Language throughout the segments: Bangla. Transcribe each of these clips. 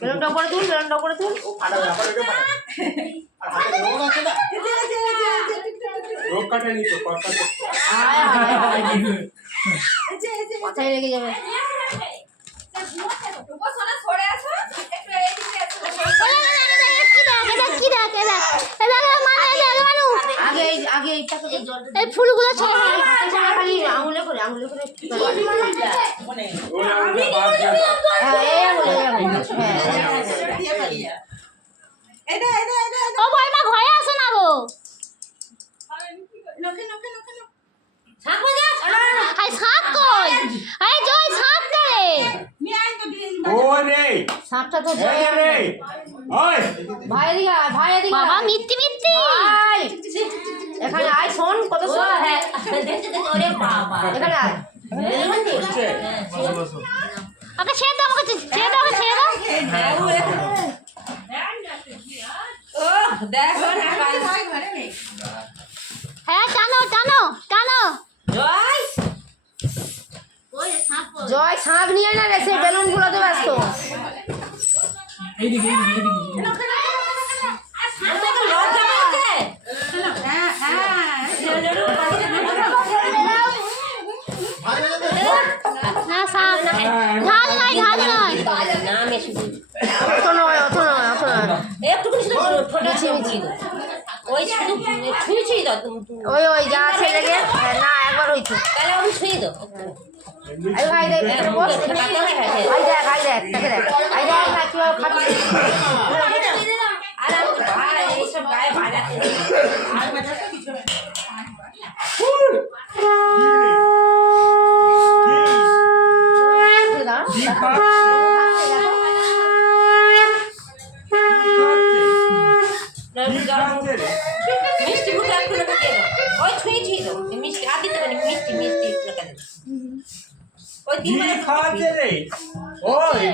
বেলুনটা করে তুল, বেলুনটা করে তুল। মাথায় লেগে যাবে। ফুলগুলো খালি আঙুলে করে আঙুলে করে ও বলমা ঘরে আসো না গো। সাপটা তো বাবা মিথ্যি মিথ্যি এখানে আয় শোন কত শোন। হ্যাঁ এখানে আয় ওকে ছেড়ে দাও, আমাকে ছেড়ে দাও, ওকে ছেড়ে দাও। হ্যাঁ টানো টানো টানো। জয় সাপ নিয়ে না রে, সেই বেলুন গুলোতে ব্যস্ত। ওই ওই যা আছে লেগে না একবার হয়েছে তাহলে আমি ছুঁয়ে দাও। আই ভাই দেখ বস আই দেখ আই দেখ তাকে দেখ আই দেখ না কি খাচ্ছে। আর আমি ভাই এই সব গায়ে বাজাতে আর বাজাতে কিছু না। মিষ্টি মুখে একটু লোকে দিয়ে দাও, ওই ছুঁয়ে ছুঁয়ে দাও মিষ্টি আর দিতে পারি মিষ্টি মিষ্টি লোকে দেবে ওই তিনবার খাওয়াতে রে। ওই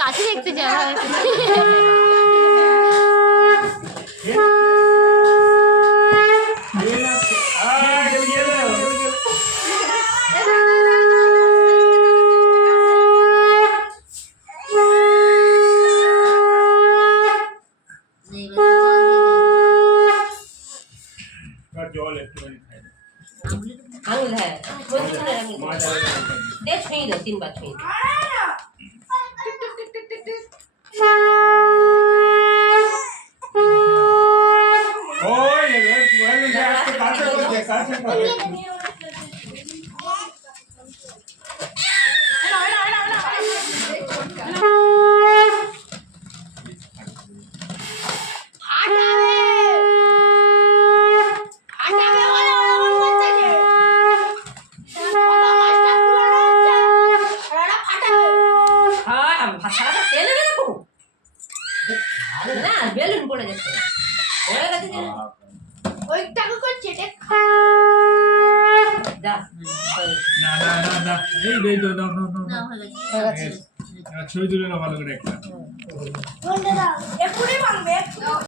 কাছে দেখতে যাওয়া জল একটু আঙুল। হ্যাঁ ছুঁয়ে দাও তিনবার ছুঁয়ে দাও। না বেলুন পড়ে যাচ্ছে ওইটা করছে না না না না এই দে দাও না না না ছবি তুলে না ভালো করে একটা